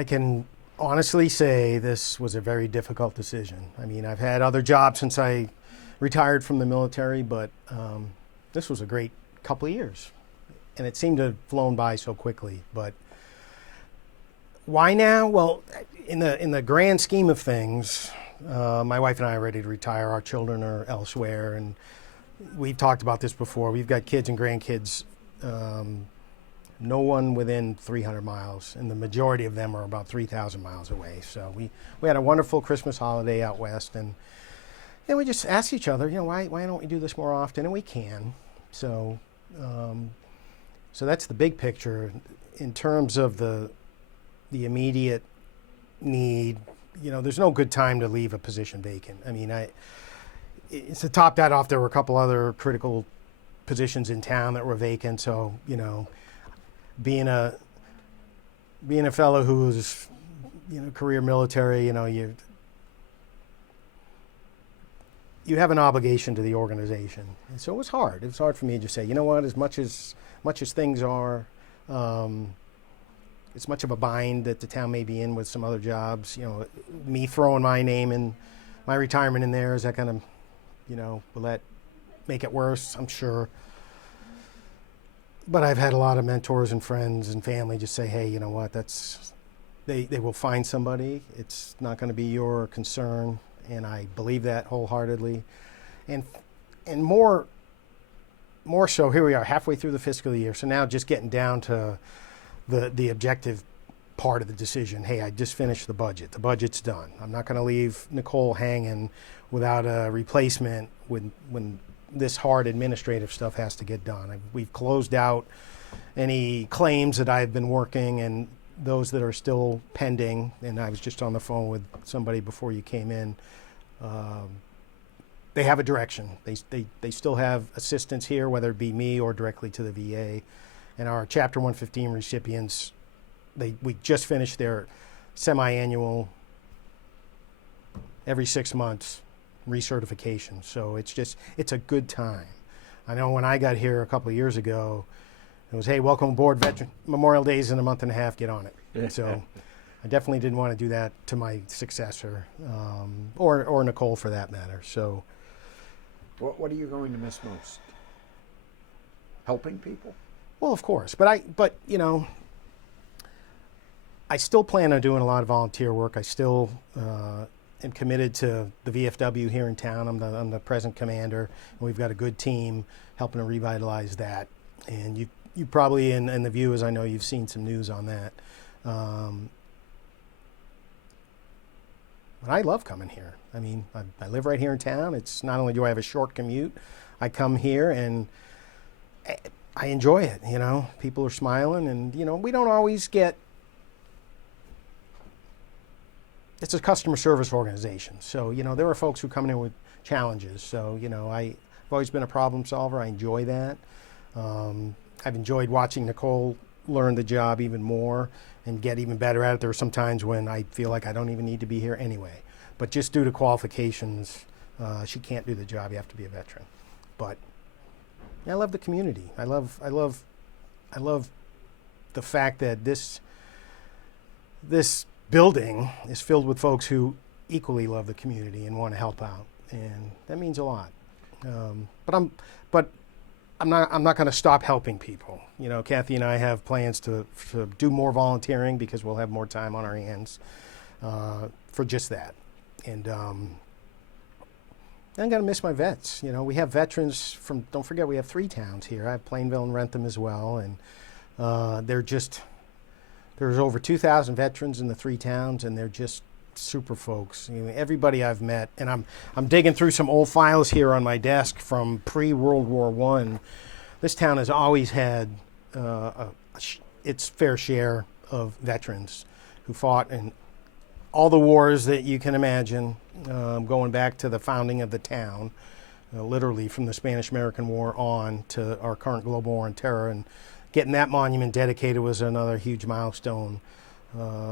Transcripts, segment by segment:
I can honestly say this was a very difficult decision. I mean, I've had other jobs since I retired from the military, but this was a great couple of years. And it seemed to have flown by so quickly. But why now? Well, in the grand scheme of things, my wife and I are ready to retire. Our children are elsewhere, and we've talked about this before. We've got kids and grandkids, no one within 300 miles, and the majority of them are about 3,000 miles away. So we had a wonderful Christmas holiday out west, and we just asked each other, why don't we do this more often? And we can. So so that's the big picture. In terms of the immediate need, there's no good time to leave a position vacant. I mean, to top that off, there were a couple other critical positions in town that were vacant. So, being a fellow who's, career military, you have an obligation to the organization. And so it was hard. It was hard for me to say, as much as things are, as much of a bind that the town may be in with some other jobs, me throwing my name and my retirement in there, is that going to, will that make it worse? I'm sure. But I've had a lot of mentors and friends and family just say, hey, they will find somebody. It's not going to be your concern. And I believe that wholeheartedly. And more so, here we are halfway through the fiscal year. So now just getting down to the objective part of the decision. Hey, I just finished the budget. The budget's done. I'm not going to leave Nicole hanging without a replacement when this hard administrative stuff has to get done. We've closed out any claims that I've been working and those that are still pending. And I was just on the phone with somebody before you came in. They have a direction. They still have assistance here, whether it be me or directly to the VA. And our Chapter 115 recipients, we just finished their semi-annual, every 6 months, recertification. So it's a good time. I know when I got here a couple of years ago, it was, hey, welcome aboard, Veteran Memorial Day's in a month and a half, get on it. So I definitely didn't want to do that to my successor, or Nicole for that matter. So, what are you going to miss most? Helping people? Well, of course, but I still plan on doing a lot of volunteer work. I still am committed to the VFW here in town. I'm the present commander, and we've got a good team helping to revitalize that. And you probably, in the viewers, I know you've seen some news on that. But I love coming here. I mean, I live right here in town. It's not only do I have a short commute, I come here and I enjoy it. People are smiling, and we don't always get. It's a customer service organization, so there are folks who come in with challenges. So I've always been a problem solver. I enjoy that. I've enjoyed watching Nicole learn the job even more and get even better at it. There are some times when I feel like I don't even need to be here anyway, but just due to qualifications, she can't do the job. You have to be a veteran. But I love the community. I love the fact that this building is filled with folks who equally love the community and want to help out, and that means a lot. But I'm not going to stop helping people. Kathy and I have plans to do more volunteering because we'll have more time on our hands for just that. And I'm going to miss my vets. We have veterans from, don't forget, we have 3 towns here. I have Plainville and Rentham as well. And there's over 2,000 veterans in the 3 towns, and they're just super folks. Everybody I've met, and I'm digging through some old files here on my desk from pre-World War I. This town has always had its fair share of veterans who fought in all the wars that you can imagine, going back to the founding of the town, literally from the Spanish-American War on to our current global war on terror. And getting that monument dedicated was another huge milestone.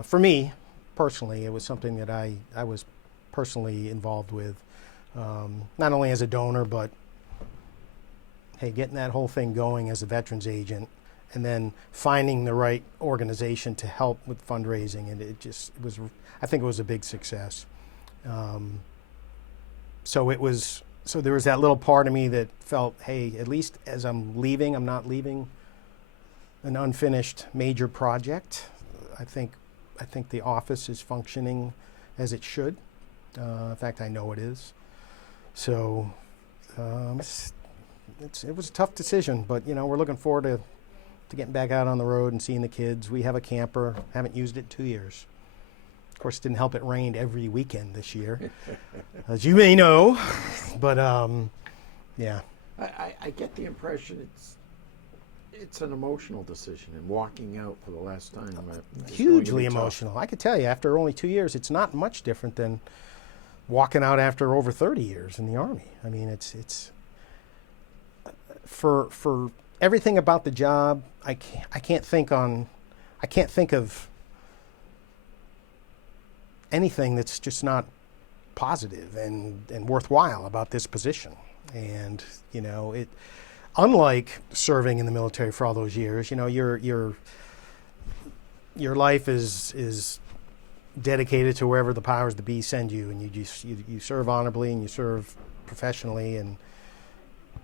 For me, personally, it was something that I was personally involved with, not only as a donor, but, hey, getting that whole thing going as a veterans agent and then finding the right organization to help with fundraising, and I think it was a big success. So there was that little part of me that felt, hey, at least as I'm leaving, I'm not leaving an unfinished major project. I think the office is functioning as it should. In fact, I know it is. So it was a tough decision, but we're looking forward to getting back out on the road and seeing the kids. We have a camper. Haven't used it in 2 years. Of course, it didn't help it rained every weekend this year, as you may know. But yeah. I get the impression it's an emotional decision, and walking out for the last time. Hugely emotional. I could tell you, after only 2 years, it's not much different than walking out after over 30 years in the Army. I mean, it's for everything about the job. I can't think of anything that's just not positive and worthwhile about this position. And unlike serving in the military for all those years, your life is dedicated to wherever the powers that be send you, and you serve honorably and you serve professionally, and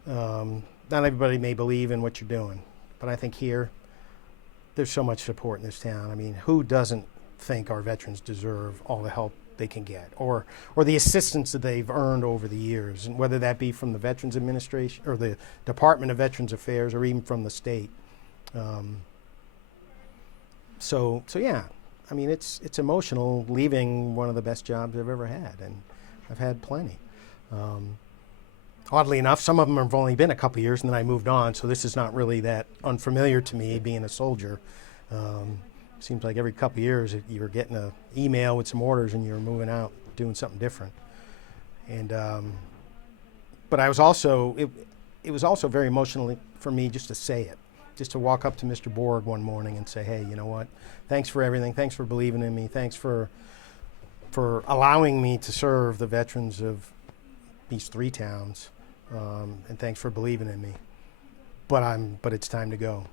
not everybody may believe in what you're doing, but I think here there's so much support in this town. I mean, who doesn't think our veterans deserve all the help they can get, or the assistance that they've earned over the years, and whether that be from the Veterans Administration or the Department of Veterans Affairs, or even from the state. So yeah, I mean, it's emotional leaving one of the best jobs I've ever had, and I've had plenty. Oddly enough, some of them have only been a couple years, and then I moved on, so this is not really that unfamiliar to me, being a soldier. Seems like every couple of years you were getting an email with some orders and you were moving out, doing something different. And but I was also it was also very emotional for me just to say it, just to walk up to Mr. Borg one morning and say, hey, you know what? Thanks for everything. Thanks for believing in me. Thanks for allowing me to serve the veterans of these 3 towns, and thanks for believing in me. But it's time to go.